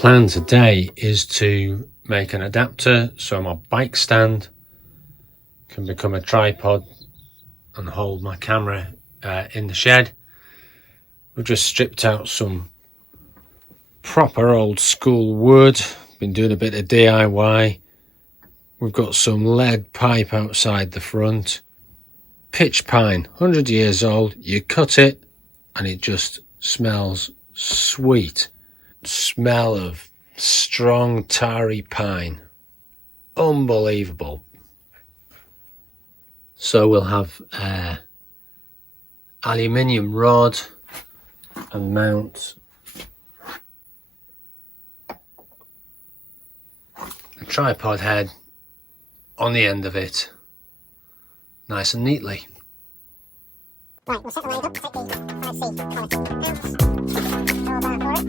plan today is to make an adapter so my bike stand can become a tripod and hold my camera in the shed. We've just stripped out some proper old school wood, been doing a bit of DIY. We've got some lead pipe outside the front, pitch pine, 100 years old. You cut it and it just smells sweet. Smell of strong tarry pine, unbelievable. So we'll have aluminium rod and mount a tripod head on the end of it, nice and neatly. Right, we'll set the lines up, take the 5C collar out, draw a bar for it.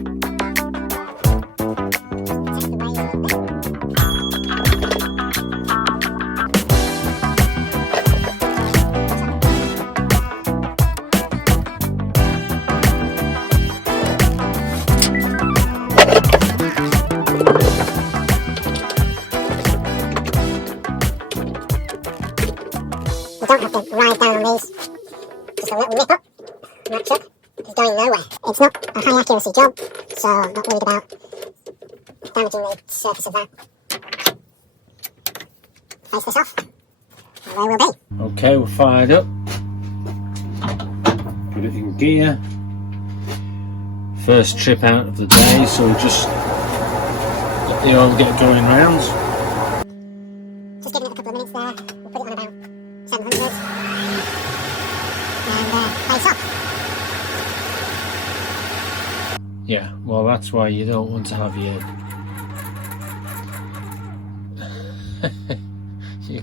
You don't have to ride down on these. Just a little nip up, and that chuck is going nowhere. It's not a high accuracy job, so I'm not worried about damaging the surface of that. Face this off, and there we'll be. Okay, we're fired up. Put it in gear. First trip out of the day, so we'll just let the oil get going round. Just giving it a couple of minutes there. We'll put it on about 700 and face off. Yeah, well, that's why you don't want to have your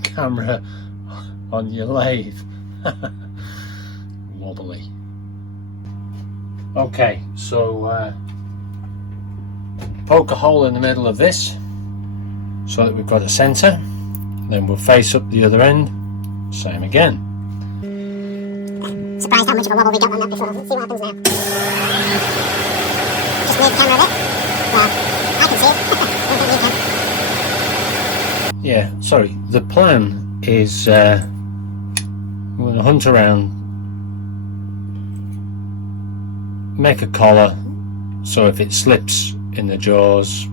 camera on your lathe. Wobbly. Okay, so poke a hole in the middle of this so that we've got a centre. Then we'll face up the other end, same again. Surprised how much of a wobble we got on that before. Let's see what happens now. Just move the camera a bit. Well, I can see it. Don't think you can. Yeah, sorry, the plan is we're going to hunt around, make a collar so if it slips in the jaws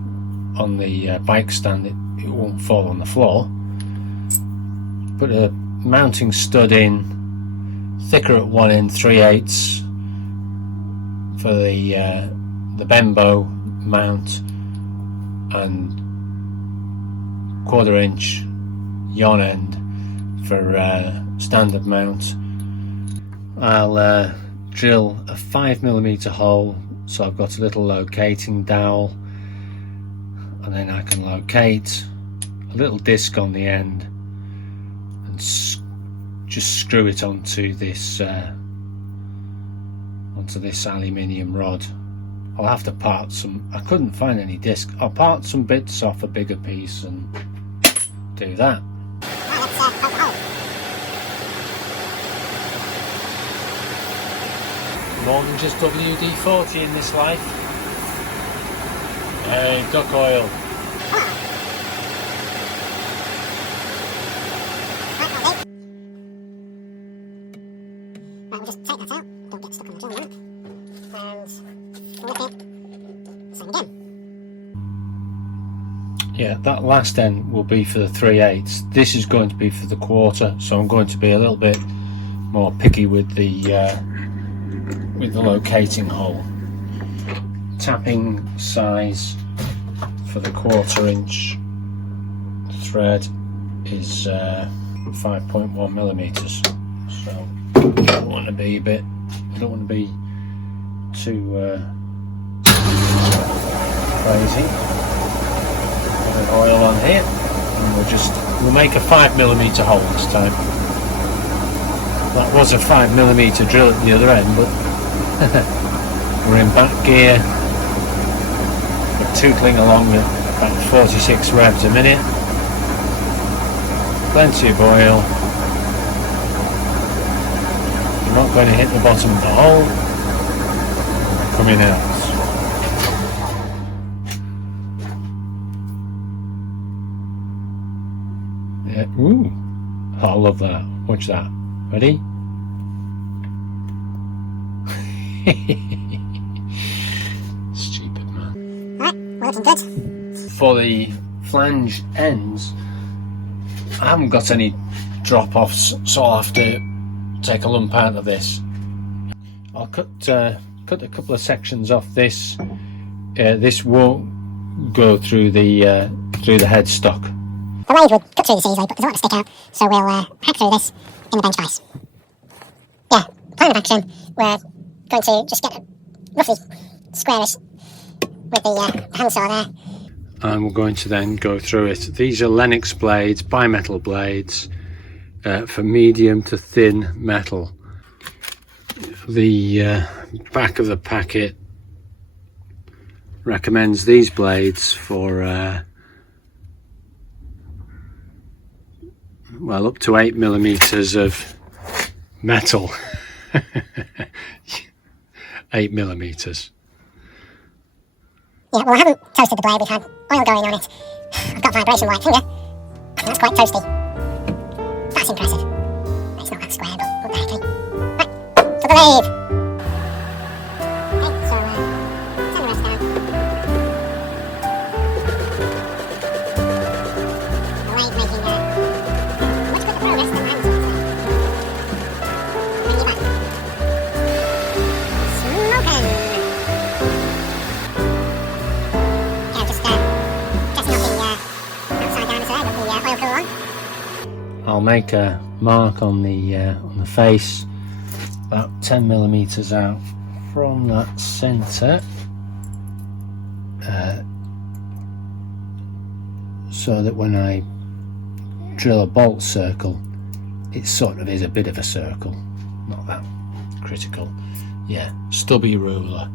on the bike stand it won't fall on the floor. Put a mounting stud in, thicker at one end, 3/8 for the Bembo mount, and 1/4 inch yon end for standard mount. I'll drill a 5mm hole, so I've got a little locating dowel, and then I can locate a little disc on the end and just screw it onto this aluminium rod. I'll have to part some, I couldn't find any disc, I'll part some bits off a bigger piece and do that. More than just WD-40 in this life. Hey, duck oil. Right, we'll just take that out, don't get stuck on the drill lamp, and flip it, same again. Yeah, that last end will be for the 3/8. This is going to be for the 1/4, so I'm going to be a little bit more picky with the locating hole. Tapping size for the 1/4 inch thread is 5.1mm. So I don't want to be too crazy. Oil on here, and we'll make a 5mm hole this time. That was a 5mm drill at the other end, but we're in back gear. We're tootling along at about 46 revs a minute. Plenty of oil. You're not going to hit the bottom of the hole. Coming out. Ooh, I love that. Watch that. Ready? Stupid man. Alright, we're looking good. For the flange ends, I haven't got any drop-offs, so I'll have to take a lump out of this. I'll cut a couple of sections off this. This won't go through the headstock. The blade would cut through the easily, but there's a lot to stick out, so we'll hack through this in the bench vise. Yeah, plan of action, we're going to just get roughly squarish with the handsaw there. And we're going to then go through it. These are Lennox blades, bimetal blades, for medium to thin metal. The back of the packet recommends these blades for well, up to 8mm of metal. 8mm. Yeah, well, I haven't toasted the blade, we've had oil going on it. I've got vibration white finger. That's quite toasty. That's impressive. It's not that square, but what the heck, eh? Right, to the lathe! Okay, so, turn the rest down. The lathe making much quicker progress than I'm doing today. Bring you back. Smoking! Yeah, just testing off the outside diameter there, got the oil cooler on. I'll make a mark on the face, about 10mm out from that centre, so that when I drill a bolt circle, it sort of is a bit of a circle, not that critical. Yeah, stubby ruler,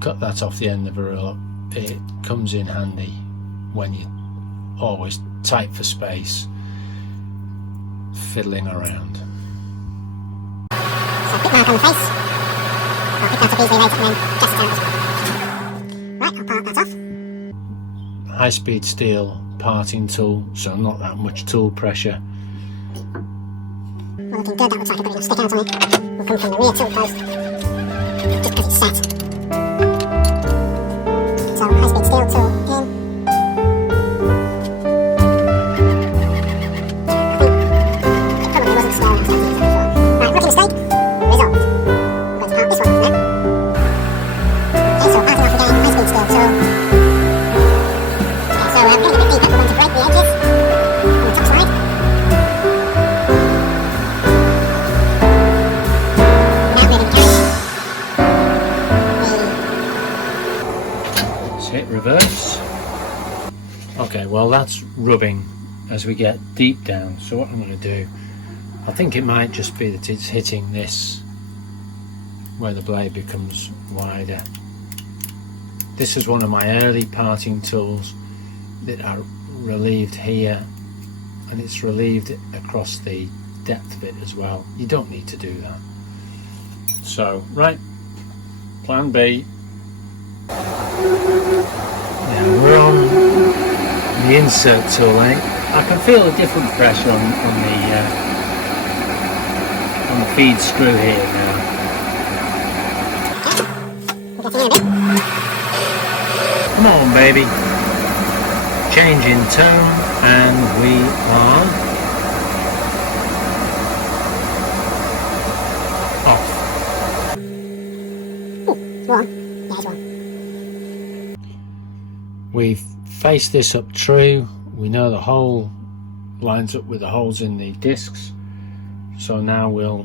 cut that off the end of a ruler. It comes in handy when you're always tight for space, fiddling around. So a quick mark on the face. I'll pick that up easily later and then just it out. Right, I'll part that off. High speed steel parting tool, so not that much tool pressure. Well, looking good, that looks like a bit of a stick out on it. We'll come from the rear tilt post, just because it's set. So high speed steel tool in. Hit reverse. Okay, well that's rubbing as we get deep down, so what I'm going to do, I think it might just be that it's hitting this where the blade becomes wider. This is one of my early parting tools that are relieved here, and it's relieved across the depth of it as well. You don't need to do that. So, right, plan B. Yeah, we're on the insert tool, eh? I can feel a different pressure on the feed screw here now. Come on, baby. Change in tone, and we are off. One. Yeah, it's one. We've faced this up true. We know the hole lines up with the holes in the discs. So now we'll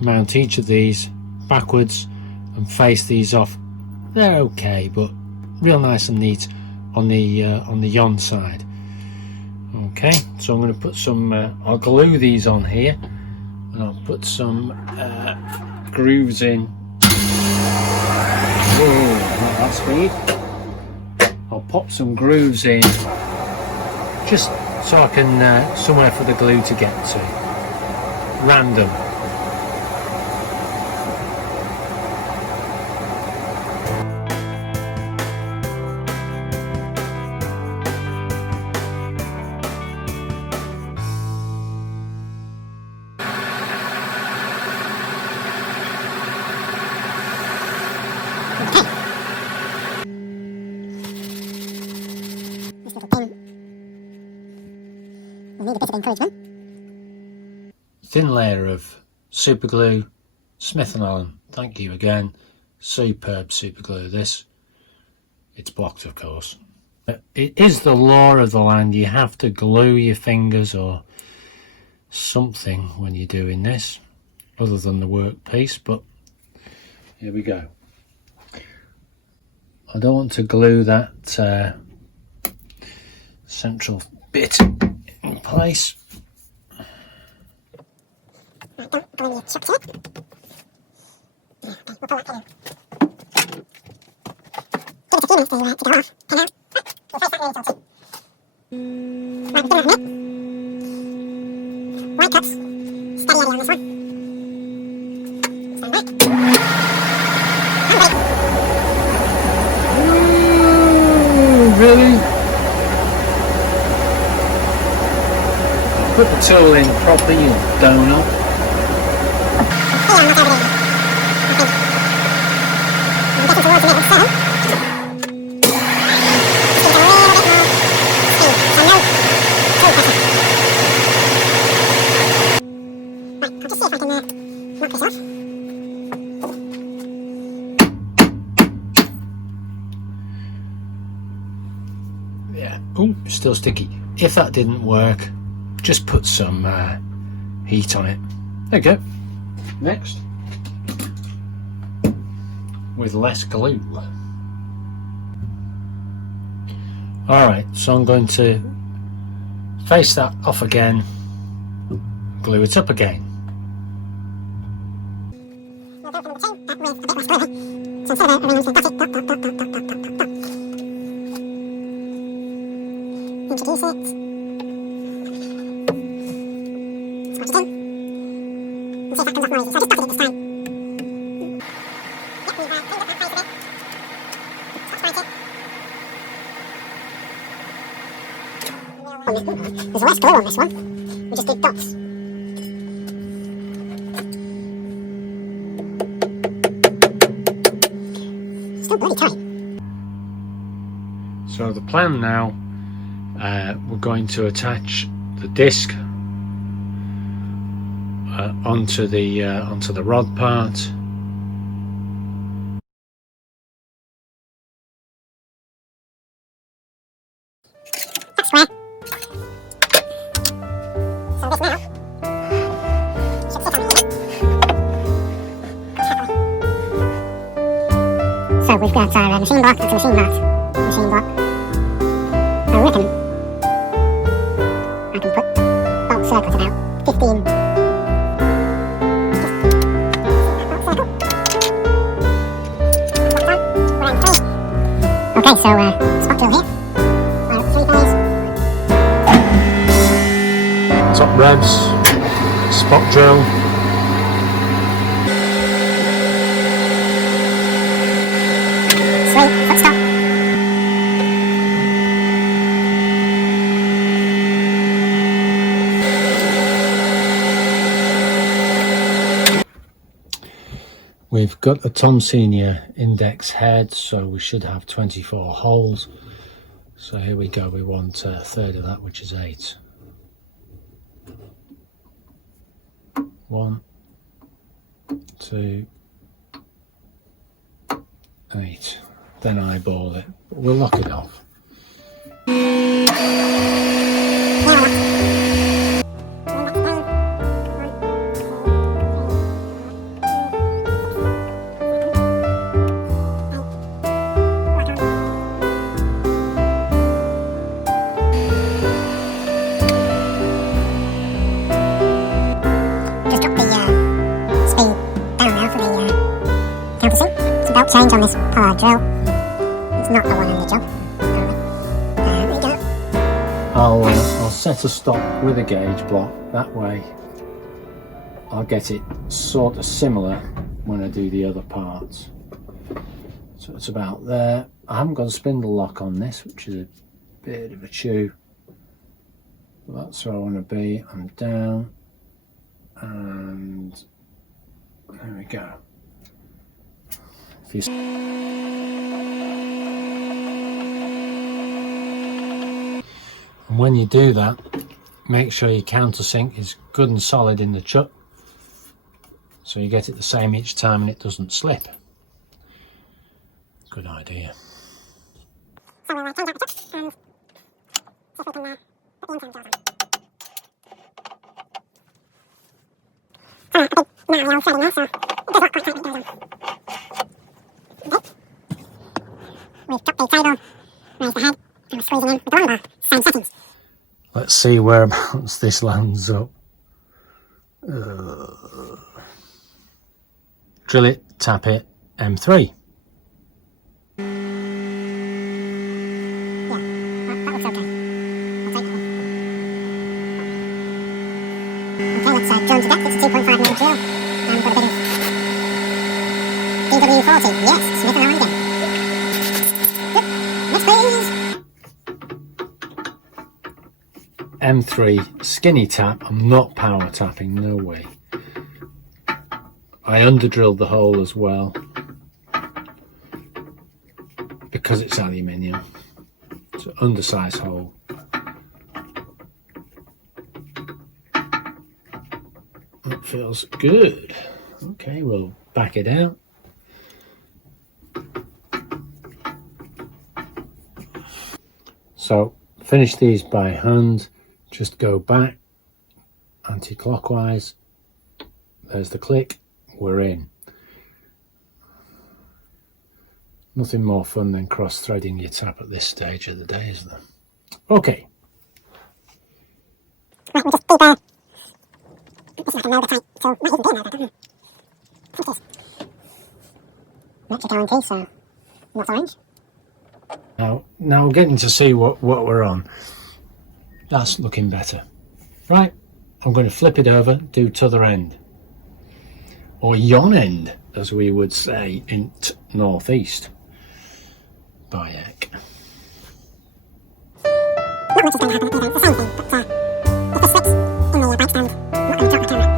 mount each of these backwards and face these off. They're okay, but real nice and neat on the yon side. Okay, so I'm going to put some, I'll glue these on here, and I'll put some grooves in. Whoa, not that speed. I'll pop some grooves in just so I can somewhere for the glue to get to. Random. encouragement. Thin layer of super glue, Smith & Allen, thank you again. Superb super glue this. It's blocked, of course. It is the law of the land, you have to glue your fingers or something when you're doing this, other than the workpiece, but here we go. I don't want to glue that central bit in place. Right, don't go in your chuck to it. Yeah, okay, we'll pull that pin in. Give it a few minutes to go off. Pin out. Right, we'll face that really salty. Right, we've done that a minute. White cuts. Steady Eddie on this one. Stand back. And wait. Ooh, really? Put the tool in properly, you donut. Yeah, I'm not over there yet. I think. I'm getting towards the middle, so. Just give it a little bit more speed, so no toe pressure. Right, I'll just see if I can knock this off. Yeah. Oh, it's still sticky. If that didn't work, just put some heat on it. There you go. Next, with less glue. Alright, so I'm going to face that off again, glue it up again. We'll go for number 2, but with a bit less glue. So instead of arranging dot it, dot, dot, dot, dot, dot, dot, dot, dot. Introduce it. Squash it in. And see if that comes off more easy. So I just dotted it this time. Yep, we've cleaned up that face a bit. Scotch brite it. There's less glue on this one. We just did dots. Still bloody tight. So the plan now, we're going to attach the disc onto the rod part. That's square. So this now should sit on here. So we've got our machine block, that's a machine mat. Machine block. A ribbon. I can put bolt circles about 15. Okay, so spot drill here. Line up 3 bays. Top revs, spot drill. Sweet, foot stop. We've got a Tom Senior index head, so we should have 24 holes. So here we go, we want a third of that, which is 8. 1, 2, 8. Then eyeball it. We'll lock it off. Belt change on this pollard drill. It's not the one on the job. There we go. I'll set a stop with a gauge block. That way I'll get it sort of similar when I do the other parts. So it's about there. I haven't got a spindle lock on this, which is a bit of a chew. That's where I want to be. I'm down, and there we go. If you and when you do that, make sure your countersink is good and solid in the chuck, so you get it the same each time and it doesn't slip. Good idea. So we'll change out the chuck and see if we can put the intake jaws on. A big gnarly old thread in there, so it does look quite tight when it goes on. Okay. We've got the table, raised the head, and we're squeezing in with the lumbar. Same settings. Let's see whereabouts this lands up. Drill it, tap it, M3. Yeah, that looks okay. I'll take that one. Okay, let's drill to depth. It's a 2.5 mm drill. And we've got a bit of DW40. Yes, Smith & Wesson. Good. Next please. M3 skinny tap. I'm not power tapping, no way. I under-drilled the hole as well because it's aluminium. It's an undersized hole. That feels good. Okay, we'll back it out. So finish these by hand. Just go back anti-clockwise. There's the click. We're in. Nothing more fun than cross-threading your tap at this stage of the day, is there? Okay. Right, we'll just keep this is like a Melba type, so it might even be a Melba, I don't know. I think it is. Metric guarantee, so not orange. Now we're getting to see what we're on. That's looking better. Right, I'm going to flip it over, do t'other end. Or yon end, as we would say in northeast. Bayek. Not much is going to happen at the event, it's the same thing, but if this slips in the bike stand, I'm not going to drop my camera.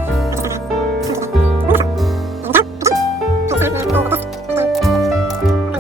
I just want to wonderful. There we go. Again. Place that and hold the bus. Again.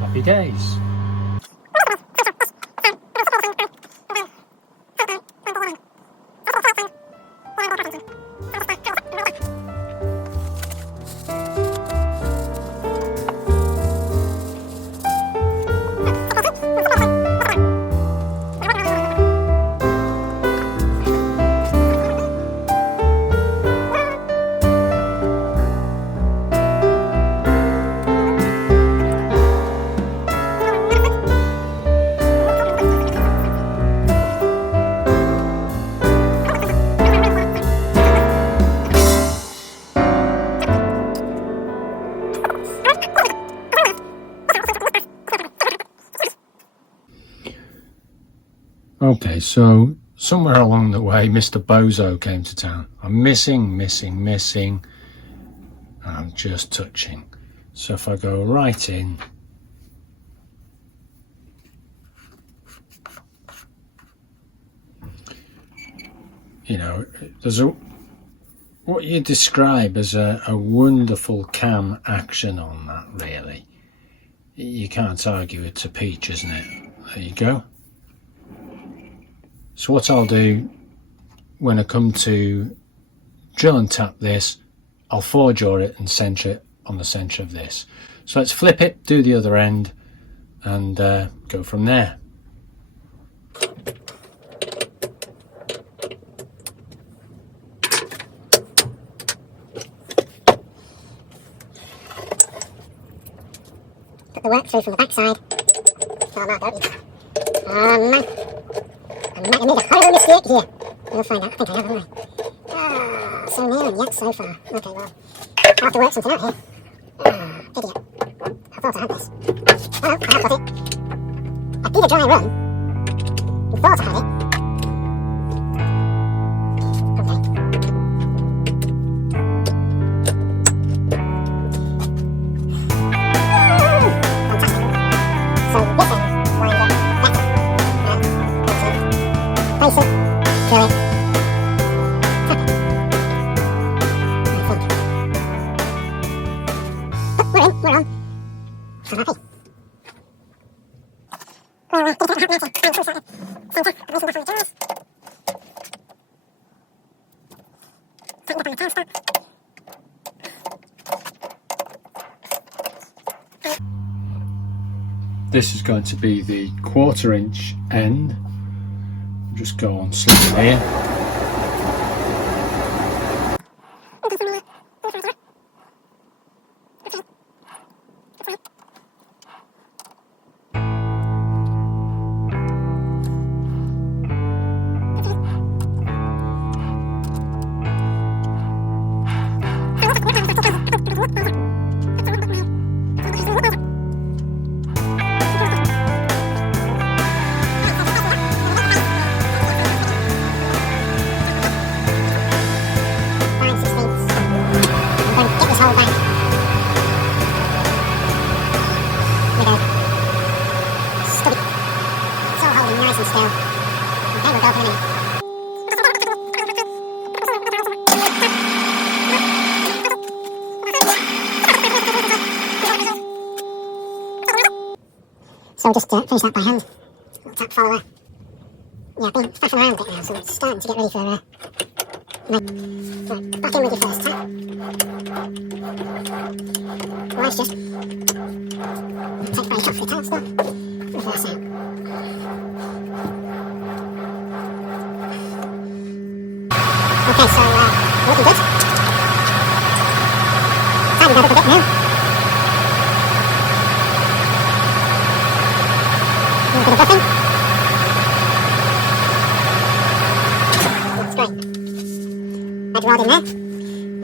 Happy days. Okay, so somewhere along the way Mr. Bozo came to town. I'm missing. I'm just touching. So if I go right in, you know, there's what you describe as a wonderful cam action on that, really. You can't argue it's a peach, isn't it? There you go. So what I'll do when I come to drill and tap this, I'll 4-jaw it and centre it on the centre of this. So let's flip it, do the other end, and go from there. Put the work through from the back side. Oh no, don't you? Oh man. I might have made a horrible mistake here. We'll find out. I think I have, haven't I? Ah, so near and yet so far. Okay, well, I'll have to work something out here. Ah, idiot. I thought I had this. Oh no, I have got it. I did a dry run. I thought I had it. Place it, drill it, tap it. I think. But we're on. I'm happy. This is going to be the 1/4 inch end. Just go on slip here. So just finish that by hand. Little tap follower. Yeah, I've been faffing around a bit now, so it's starting to get ready for right, back in with your first tap. Let's just take by off your tail stop. Look at that sound. Okay, so looking good. Tidied that up a bit now. A bit of buffing. That's great. Add rod in there,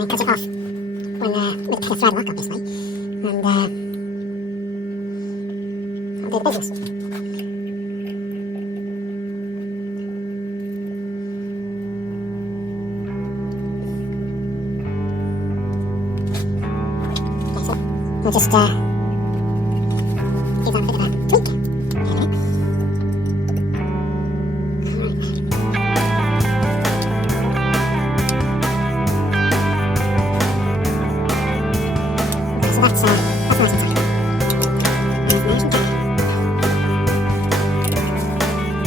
and cut it off when, with a thread lock, obviously, and I'll do the business. Okay, so we'll just give that a bit of a tweak. That's nice and tight. Nice and tight.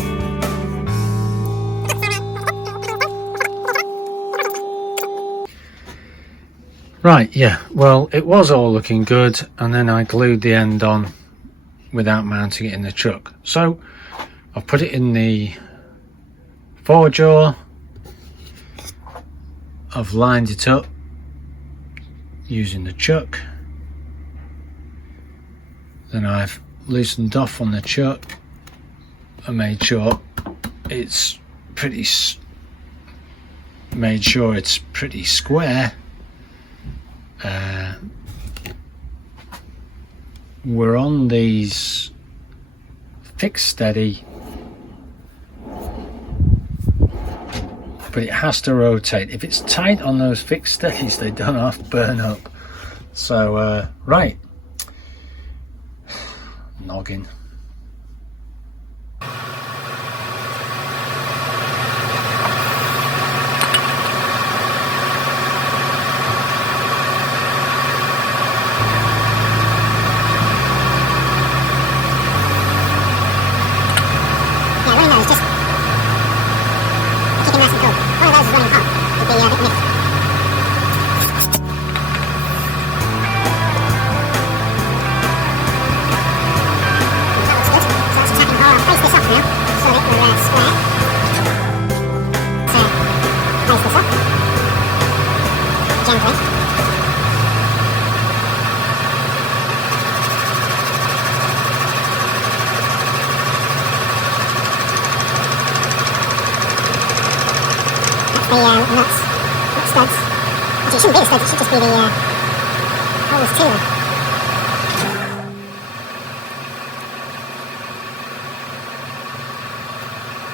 Right, yeah, well, it was all looking good, and then I glued the end on without mounting it in the truck. So I've put it in the 4-jaw, I've lined it up using the chuck, then I've loosened off on the chuck and made sure it's pretty square. We're on these fixed steady but it has to rotate. If it's tight on those fixed steadies, they don't half burn up. So right, noggin. Not studs. Actually, it shouldn't be the studs, it should just be the holes to them.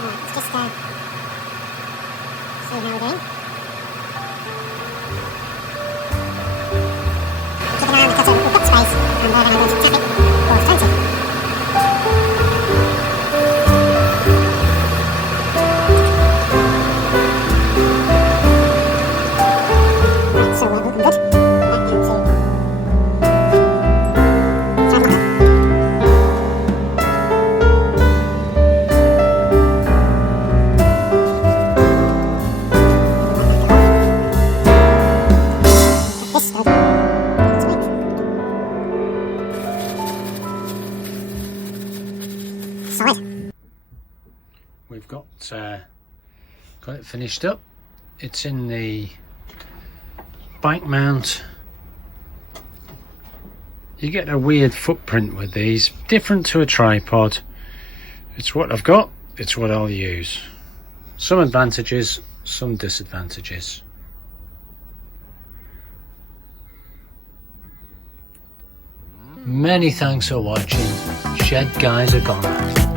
Right, let's just see how we're doing. Keep an eye on the cutter, we've got space, and then I'm going to tap it towards 20. We've got it finished up. It's in the bike mount. You get a weird footprint with these, different to a tripod. It's what I've got, it's what I'll use. Some advantages, some disadvantages. Many thanks for watching. Shed Guys are gone.